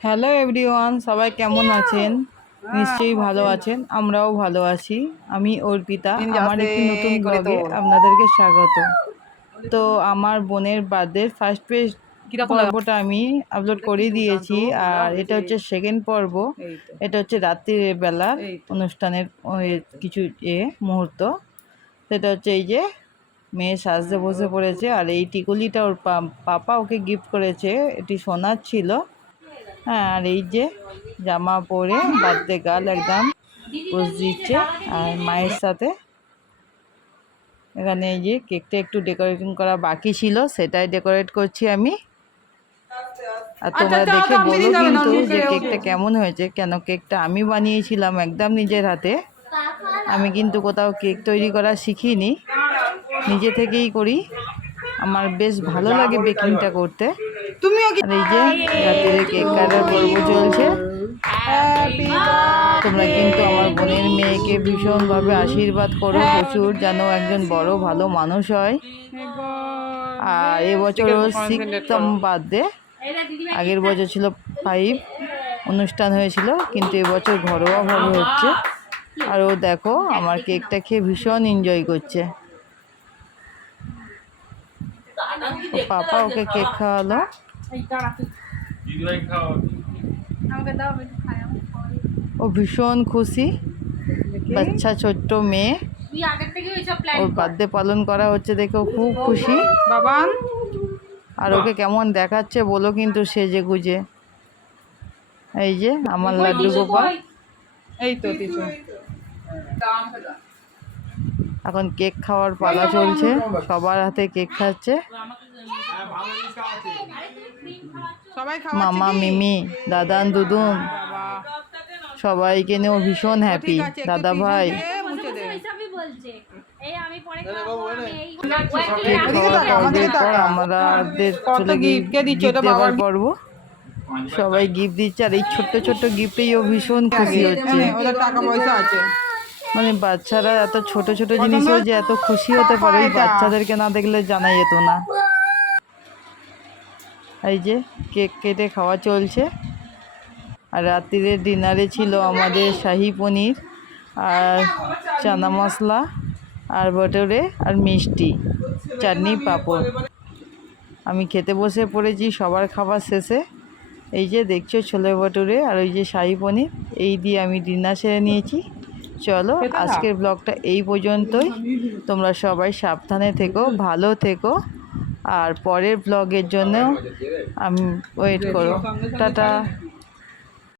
Hello everyone সবাই কেমন আছেন? নিশ্চয়ই ভালো আছেন আমরাও ভালো আছি। আমি অর্পিতা আমার একটি নতুন ব্লগে আপনাদেরকে স্বাগত। তো আমার বোনের বার্থডে ফার্স্ট পেজ পর্বটা আমি আপলোড করে দিয়েছি। আর এটা হচ্ছে সেকেন্ড পর্ব। এটা হচ্ছে রাত্রির বেলা অনুষ্ঠানের কিছু এ মুহূর্ত। সেটা হচ্ছে এই যে মেয়ে সাজতে বসে পড়েছে। আর এই টিকুলিটা ওর পাপা ওকে গিফট করেছে। এটি সোনার ছিল। হ্যাঁ আর এই যে জামা পরে বার্থডে গার্ল একদম পোজ দিচ্ছে আর মায়ের সাথে। এখানে এই যে কেকটা একটু ডেকোরেশন করা বাকি ছিল সেটাই ডেকোরেট করছি আমি। আর তোমরা দেখে বলো কিন্তু যে কেকটা কেমন হয়েছে কেন কেকটা আমি বানিয়েছিলাম একদম নিজের হাতে। আমি কিন্তু কোথাও কেক তৈরি করা শিখিনি নিজে থেকেই করি। আমার বেশ ভালো লাগে বেকিংটা করতে। তুমিও কি এই যে রাত্রে কেক কাটার পর্ব চলছে। তোমরা কিন্তু আমার বোনের মেয়েকে ভীষণভাবে আশীর্বাদ করো। প্রচুর যেন একজন বড় ভালো মানুষ হয়। আর এবছর সিক্সতম বার্থডে। আগের বছর ছিল ফাইভ। অনুষ্ঠান হয়েছিল কিন্তু এবছর ঘরোয়াভাবে হচ্ছে। আর ও দেখো আমার কেকটা খেয়ে ভীষণ এনজয় করছে। পাপা ওকে কেক খাওয়ালো। ও ভীষণ খুশি। বাচ্চা ছোট্ট মেয়ে। ওর বার্থডে পালন করা হচ্ছে দেখে ও খুব খুশি। বাবান আর ওকে কেমন দেখাচ্ছে বলো কিন্তু সেজে গুজে। এই যে আমার লাড্ডু গোপাল। এই তো কিছু এখন কেক খাওয়ার পালা চলছে। সবার হাতে কেক খাচ্ছে। মামা মিমি দাদান দুদুম সবাইকে নিয়েও ভীষণ হ্যাপি দাদা ভাই। আমাদের চলে গিয়ে দেওয়ার পর্ব। সবাই গিফট দিচ্ছে আর এই ছোট্ট ছোট্ট গিফটেই ও ভীষণ খুশি হচ্ছে। এখানে টাকা পয়সা আছে। মানে বাচ্চারা এত ছোট ছোট জিনিসেও যে এত খুশি হতে পারে বাচ্চাদেরকে না দেখলে জানা যেত না। এই যে কেক কেটে খাওয়া চলছে। আর রাত্রিরে ডিনারে ছিল আমাদের শাহি পনির আর চানা মশলা আর বটরে আর মিষ্টি চাটনি পাঁপড়। আমি খেতে বসে পড়েছি সবার খাবার শেষে। এই যে দেখছ ছোলে ভটুরে আর ওই যে শাহি পনির এই দিয়ে আমি ডিনার সেরে নিয়েছি। চলো আজকের ব্লগটা এই পর্যন্তই। তোমরা সবাই সাবধানে থেকো ভালো থেকো। আর পরের ব্লগের জন্য আমি ওয়েট করো। টাটা।